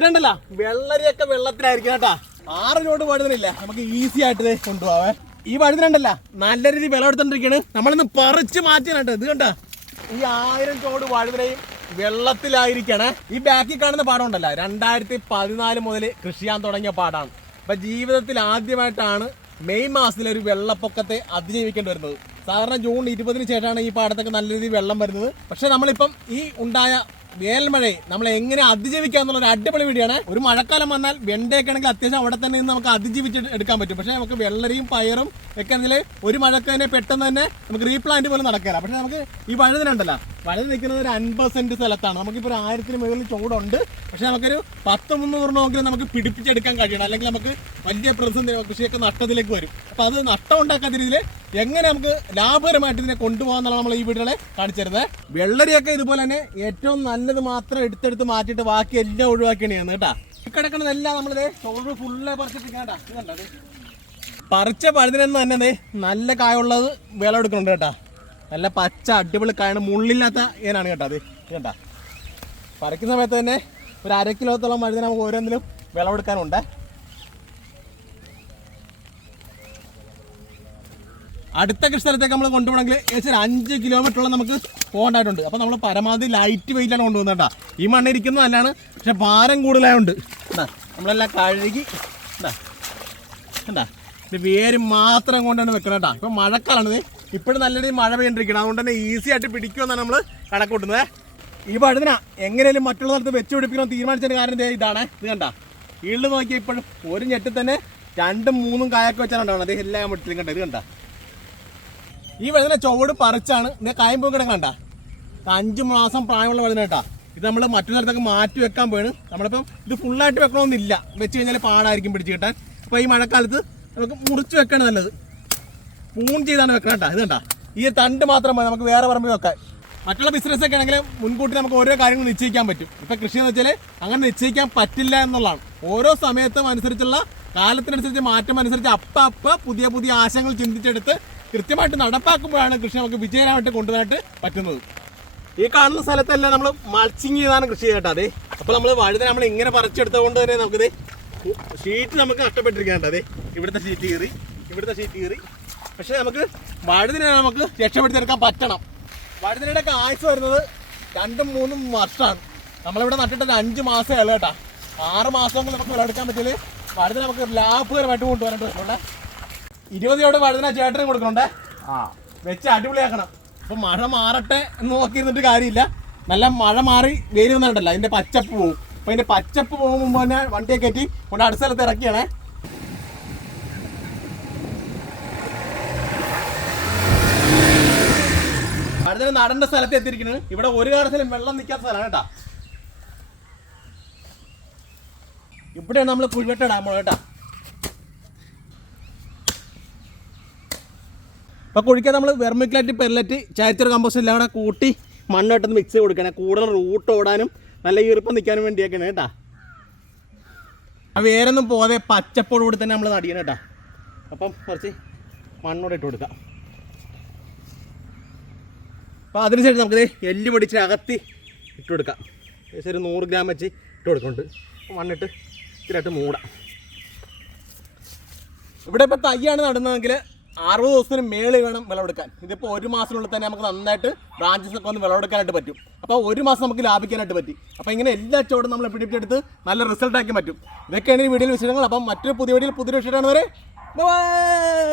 ഇവിടെ വെള്ളരിയൊക്കെ വെള്ളത്തിലായിരിക്കും കേട്ടാ. ആറ് വഴുതനില്ല നമുക്ക് ഈസി ആയിട്ട് കൊണ്ടുപോവാൻ കൊണ്ടുപോവേ ഈ വഴുതനുണ്ടല്ല നല്ല രീതി വില എടുത്തോണ്ടിരിക്കാണ് നമ്മളിന്ന് പറിച്ച് മാറ്റാനായിട്ട് ഇത് കണ്ട? ഈ ആയിരം ചോട് വഴുതനയും വെള്ളത്തിലായിരിക്കണേ. ഈ ബാക്കിൽ കാണുന്ന പാടം ഉണ്ടല്ലോ രണ്ടായിരത്തി പതിനാല് മുതൽ കൃഷി ചെയ്യാൻ തുടങ്ങിയ പാടാണ്. അപ്പൊ ജീവിതത്തിൽ ആദ്യമായിട്ടാണ് മെയ് മാസത്തിൽ ഒരു വെള്ളപ്പൊക്കത്തെ അതിജീവിക്കേണ്ടി വരുന്നത്. സാധാരണ ജൂൺ ഇരുപതിന് ശേഷമാണ് ഈ പാടത്തൊക്കെ നല്ല രീതിയിൽ വെള്ളം വരുന്നത്. പക്ഷെ നമ്മളിപ്പം ഈ ഉണ്ടായ വേനൽമഴയെ നമ്മൾ എങ്ങനെ അതിജീവിക്കുക എന്നുള്ള ഒരു അടിപൊളി വീടിയാണ് ഒരു മഴക്കാലം വന്നാൽ വെണ്ടയൊക്കെ ആണെങ്കിൽ അത്യാവശ്യം അവിടെ തന്നെ നിന്ന് നമുക്ക് അതിജീവിച്ച് എടുക്കാൻ പറ്റും. പക്ഷേ നമുക്ക് വെള്ളരിയും പയറും ഒക്കെ ആണെങ്കിൽ ഒരു മഴക്കതിനെ പെട്ടെന്ന് തന്നെ നമുക്ക് റീപ്ലാന്റ് പോലും നടക്കില്ല പക്ഷേ നമുക്ക് ഈ വഴുതനുണ്ടല്ലോ വഴുതി നിൽക്കുന്നത് ഒരു അൻപത് സെന്റ് സ്ഥലത്താണ്. നമുക്കിപ്പോൾ ഒരു ആയിരത്തിന് മുകളിൽ ചൂടുണ്ട്. പക്ഷേ നമുക്കൊരു പത്ത് മുന്നൂറിനെങ്കിലും നമുക്ക് പിടിപ്പിച്ചെടുക്കാൻ കഴിയണം. അല്ലെങ്കിൽ നമുക്ക് വലിയ പ്രതിസന്ധി കൃഷിയൊക്കെ നഷ്ടത്തിലേക്ക് വരും. അപ്പോൾ അത് നഷ്ടം ഉണ്ടാക്കാത്ത രീതിയിൽ എങ്ങനെ നമുക്ക് ലാഭകരമായിട്ട് ഇതിനെ കൊണ്ടുപോകാന്നുള്ള നമ്മൾ ഈ വീടുകളെ കാണിച്ചു തരുന്നത് വെള്ളരിയൊക്കെ ഇതുപോലെ തന്നെ ഏറ്റവും നല്ലത് മാത്രം എടുത്തെടുത്ത് മാറ്റിയിട്ട് ബാക്കി എല്ലാം ഒഴിവാക്കിയാണ് കേട്ടാ. കിടക്കണതെല്ലാം നമ്മളിത് ചോറ് ഫുള്ള് പറിച്ചിട്ട് കേട്ടാ. ഇത് കണ്ടോ ഇത്? പറിച്ച പഴുതിനെന്ന് തന്നെ നല്ല കായുള്ളത് വിളവെടുക്കുന്നുണ്ട് കേട്ടാ. നല്ല പച്ച അടിപൊളി കായാണ്. മുള്ളില്ലാത്ത ഏനാണ് കേട്ടോ അത്. കേട്ടാ പറിക്കുന്ന സമയത്ത് തന്നെ ഒരു അര കിലോത്തോളം വഴുതിന് നമുക്ക് ഓരോന്നിലും വിളവെടുക്കാനുണ്ട്. അടുത്ത സ്ഥലത്തേക്ക് നമ്മൾ കൊണ്ടുപോകണമെങ്കിൽ ഏകദേശം അഞ്ച് കിലോമീറ്ററോളം നമുക്ക് പോകേണ്ടതായിട്ടുണ്ട്. അപ്പോൾ നമ്മൾ പരമാവധി ലൈറ്റ് വെയിറ്റാണ് കൊണ്ടുപോകുന്നത് കേട്ടോ. ഈ മണ്ണ് ഇരിക്കുന്നത് നല്ലതാണ് പക്ഷെ ഭാരം കൂടുതലായതുകൊണ്ട് എന്താ നമ്മളെല്ലാം കഴുകി എന്താ എന്താ ഇത് വേര് മാത്രം കൊണ്ടാണ് വെക്കണം കേട്ടോ. ഇപ്പം മഴക്കാലാണ് ഇപ്പോഴും നല്ല രീതിയിൽ മഴ പെയ്യണ്ടിരിക്കണം അതുകൊണ്ട് തന്നെ ഈസി ആയിട്ട് പിടിക്കുമെന്നാണ് നമ്മൾ കണക്കൂട്ടുന്നത്. ഈ പഴുതിന എങ്ങനെയാലും മറ്റുള്ള സ്ഥലത്ത് വെച്ച് പിടിപ്പിക്കണം തീരുമാനിച്ചതിന് കാരണം ഇതാണ്. ഇത് കണ്ട? ഈളിൽ നോക്കിയാൽ ഇപ്പോഴും ഒരു ഞെട്ടിൽ തന്നെ രണ്ടും മൂന്നും കായൊക്കെ വെച്ചാണ് ഉണ്ടാവുന്നത്. അത് എല്ലാം വിട്ടിലും കണ്ട? ഇത് കണ്ട? ഈ വഴുതന ചുവട് പറിച്ചാണ് ഇതിന്റെ കായം പോയി കിടക്കണ്ട അഞ്ച് മാസം പ്രായമുള്ള വഴുതന കേട്ടാ. ഇത് നമ്മൾ മറ്റു സ്ഥലത്തൊക്കെ മാറ്റി വെക്കാൻ പോയാണ് നമ്മളിപ്പം ഇത് ഫുള്ളായിട്ട് വെക്കണമെന്നില്ല വെച്ച് കഴിഞ്ഞാൽ പാടായിരിക്കും പിടിച്ച് കിട്ടാൻ. അപ്പോൾ ഈ മഴക്കാലത്ത് നമുക്ക് മുറിച്ച് വെക്കാണ് നല്ലത്. പൂൺ ചെയ്താണ് വെക്കണം കേട്ടോ. ഇത് കണ്ടാ? ഈ തണ്ട് മാത്രം മതി. നമുക്ക് വേറെ പറമ്പിൽ വെക്കാൻ. മറ്റുള്ള ബിസിനസ് ഒക്കെ ആണെങ്കിൽ മുൻകൂട്ടി നമുക്ക് ഓരോ കാര്യങ്ങൾ നിശ്ചയിക്കാൻ പറ്റും. ഇപ്പൊ കൃഷി എന്ന് വെച്ചാൽ അങ്ങനെ നിശ്ചയിക്കാൻ പറ്റില്ല എന്നുള്ളതാണ്. ഓരോ സമയത്തും അനുസരിച്ചുള്ള കാലത്തിനനുസരിച്ച് മാറ്റം അനുസരിച്ച് അപ്പ അപ്പ പുതിയ പുതിയ ആശയങ്ങൾ ചിന്തിച്ചെടുത്ത് കൃത്യമായിട്ട് നടപ്പാക്കുമ്പോഴാണ് കൃഷി നമുക്ക് വിജയകരമായിട്ട് കൊണ്ടുവരാനായിട്ട് പറ്റുന്നത്. ഈ കാണുന്ന സ്ഥലത്തെല്ലാം നമ്മൾ മൾച്ചിങ് ചെയ്താണ് കൃഷി ചെയ്യട്ടെ അതെ അപ്പോൾ നമ്മൾ വഴുത നമ്മൾ ഇങ്ങനെ പറിച്ചെടുത്തുകൊണ്ട് തന്നെ നമുക്കിത് ഷീറ്റ് നമുക്ക് നഷ്ടപ്പെട്ടിരിക്കാണ്ട് അതെ ഇവിടുത്തെ ഷീറ്റ് കീറി ഇവിടുത്തെ ഷീറ്റ് കീറി. പക്ഷേ നമുക്ക് വഴുതിനെ നമുക്ക് രക്ഷപ്പെടുത്തിയെടുക്കാൻ പറ്റണം. വഴുതിനയുടെ ഒക്കെ ആയുസ് വരുന്നത് രണ്ടും മൂന്നും വർഷമാണ്. നമ്മളിവിടെ നട്ടിട്ട് അഞ്ച് മാസം ഇളകട്ടാ ആറ് മാസം കൊണ്ട് നമുക്ക് വിളവെടുക്കാൻ പറ്റിയാൽ വഴുതിനെ നമുക്ക് ലാഭകരമായിട്ട് പറ്റുന്നുണ്ട് ഇരുപത് ചോട് വഴുതന ചേട്ടനും കൊടുക്കണുണ്ടേ? ആ. വെച്ച് അടിപൊളിയാക്കണം. അപ്പൊ മഴ മാറട്ടെ എന്ന് നോക്കിയിരുന്നിട്ട് കാര്യമില്ല. നല്ല മഴ മാറി വെയിൽ വന്നിട്ടല്ല അതിന്റെ പച്ചപ്പ് പോകും അപ്പൊ അതിന്റെ പച്ചപ്പ് പോകുമ്പോ തന്നെ വണ്ടിയെ കയറ്റി കൊണ്ട് അടുത്ത സ്ഥലത്ത് ഇറക്കിയാണേ. വഴുതന നടേണ്ട സ്ഥലത്ത് എത്തിയിരിക്കുന്നത് ഇവിടെ ഒരു കാലത്തിലും വെള്ളം നിൽക്കാത്ത സ്ഥലമാണ് കേട്ടാ. ഇവിടെയാണ് നമ്മൾ പുഴുവെട്ട ഡാം കേട്ടാ. അപ്പോൾ കുഴിക്കാൻ നമ്മൾ വെർമിക്ലാറ്റ് പെർലറ്റ് ചായച്ചൊരു കമ്പോസ്റ്റ് എല്ലാം കൂടെ കൂട്ടി മണ്ണിട്ടൊന്ന് മിക്സ് ചെയ്ത് കൊടുക്കണേ. കൂടുതൽ റൂട്ട് ഓടാനും നല്ല ഈർപ്പം നിൽക്കാനും വേണ്ടിയൊക്കെയാണ് കേട്ടാ. വേരൊന്നും പോകാതെ പച്ചപ്പോട് കൂടി തന്നെ നമ്മൾ നടിയണം കേട്ടാ. അപ്പം കുറച്ച് മണ്ണോടെ ഇട്ട് കൊടുക്കാം. അപ്പോൾ അതിനുശേഷം നമുക്കിത് എല്ല് പൊടിച്ച് അകത്തി ഇട്ട് കൊടുക്കാം. ഏകദേശം ഒരു നൂറ് ഗ്രാം വെച്ച് ഇട്ട് കൊടുക്കുന്നുണ്ട്. മണ്ണിട്ട് ഇത്തിരിയായിട്ട് മൂടാം. ഇവിടെ ഇപ്പോൾ തയ്യാണ് നടുന്നതെങ്കിൽ അറുപത് ദിവസത്തിന് മേളിൽ വേണം വിളവെടുക്കാൻ. ഇതിപ്പോൾ ഒരു മാസത്തിനുള്ളിൽ തന്നെ നമുക്ക് നന്നായിട്ട് ബ്രാഞ്ചസ് ഒക്കെ ഒന്ന് വിളവെടുക്കാനായിട്ട് പറ്റും. അപ്പോൾ ഒരു മാസം നമുക്ക് ലാഭിക്കാനായിട്ട് പറ്റി. അപ്പോൾ ഇങ്ങനെ എല്ലാ ചോടും നമ്മൾ പിടിപ്പിച്ചെടുത്ത് നല്ല റിസൾട്ടാക്കി പറ്റും. ഇതൊക്കെയാണ് ഈ വീഡിയോയിൽ വിശേഷങ്ങൾ. അപ്പം മറ്റൊരു പുതിയ വീഡിയോയിൽ പുതിയ വിഷയമാണ് വരെ ബൈ